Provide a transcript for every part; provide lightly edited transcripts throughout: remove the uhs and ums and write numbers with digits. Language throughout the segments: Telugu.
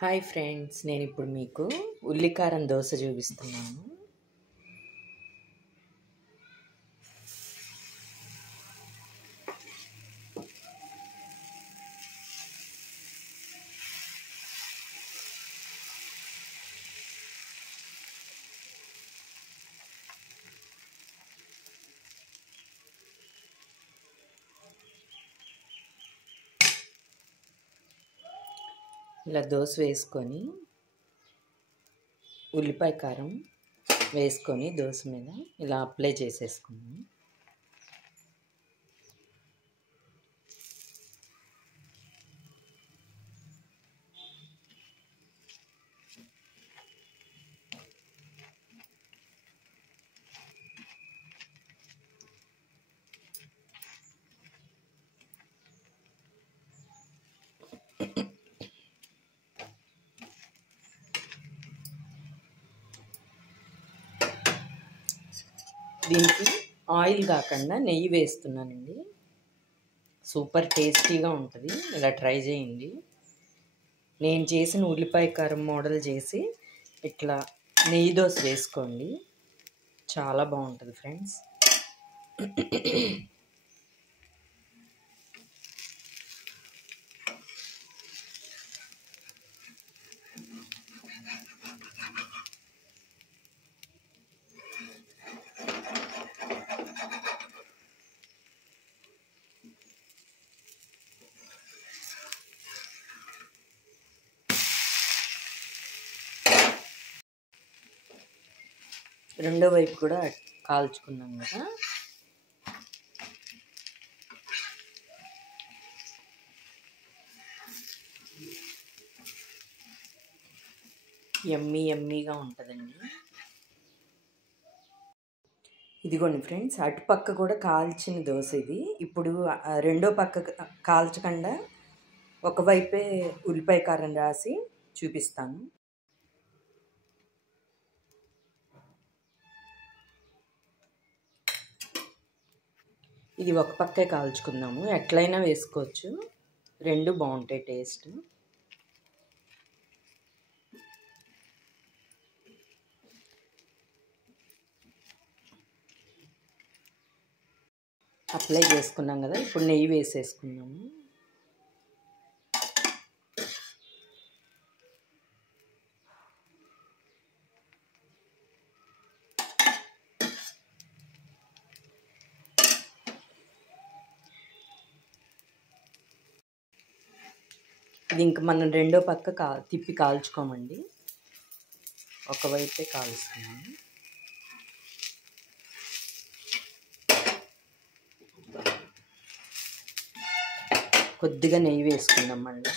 హాయ్ ఫ్రెండ్స్, నేను ఇప్పుడు మీకు ఉల్లికారం దోశ చూపిస్తున్నాను. ఇలా దోశ వేసుకొని ఉల్లిపాయ కారం వేసుకొని దోశ మీద ఇలా అప్లై చేసేసుకున్నాను. దీనికి ఆయిల్ కాకుండా నెయ్యి వేస్తున్నానండి. సూపర్ టేస్టీగా ఉంటుంది. ఇలా ట్రై చేయండి. నేను చేసిన ఉల్లిపాయ కారం మోడల్ చేసి ఇట్లా నెయ్యి దోశ వేసుకోండి, చాలా బాగుంటుంది ఫ్రెండ్స్. రెండో వైపు కూడా కాల్చుకున్నాం కదా. యమ్మీగా ఉంటుందండి. ఇదిగోండి ఫ్రెండ్స్, అటుపక్క కూడా కాల్చిన దోశ ఇది. ఇప్పుడు రెండో పక్క కాల్చకుండా ఒకవైపే ఉల్లిపాయ కారం రాసి చూపిస్తాను. ఇది ఒక పక్కే కాల్చుకుందాము. ఎట్లయినా వేసుకోవచ్చు, రెండు బాగుంటాయి టేస్ట్. అప్లై చేసుకున్నాం కదా, ఇప్పుడు నెయ్యి వేసేసుకున్నాము. ఇది ఇంక మనం రెండో పక్క తిప్పి కాల్చుకోమండి, ఒకవైపే కాలుస్తున్నాము. కొద్దిగా నెయ్యి వేసుకుందాం మళ్ళీ.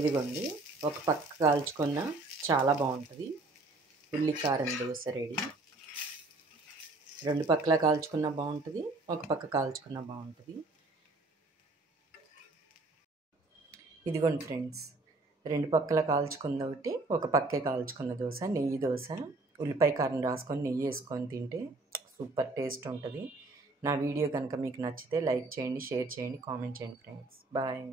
ఇదిగోండి, ఒక పక్క కాల్చుకున్న చాలా బాగుంటుంది. ఉల్లికారం దోశ రెడీ. రెండు పక్కల కాల్చుకున్న బాగుంటుంది, ఒక పక్క కాల్చుకున్న బాగుంటుంది. ఇదిగోండి ఫ్రెండ్స్, రెండు పక్కల కాల్చుకుంది ఒకటి, ఒక పక్కే కాల్చుకున్న దోశ, నెయ్యి దోశ. ఉల్లిపాయ కారం రాసుకొని నెయ్యి వేసుకొని తింటే సూపర్ టేస్ట్ ఉంటుంది. నా వీడియో కనుక మీకు నచ్చితే లైక్ చేయండి, షేర్ చేయండి, కామెంట్ చేయండి ఫ్రెండ్స్. బాయ్.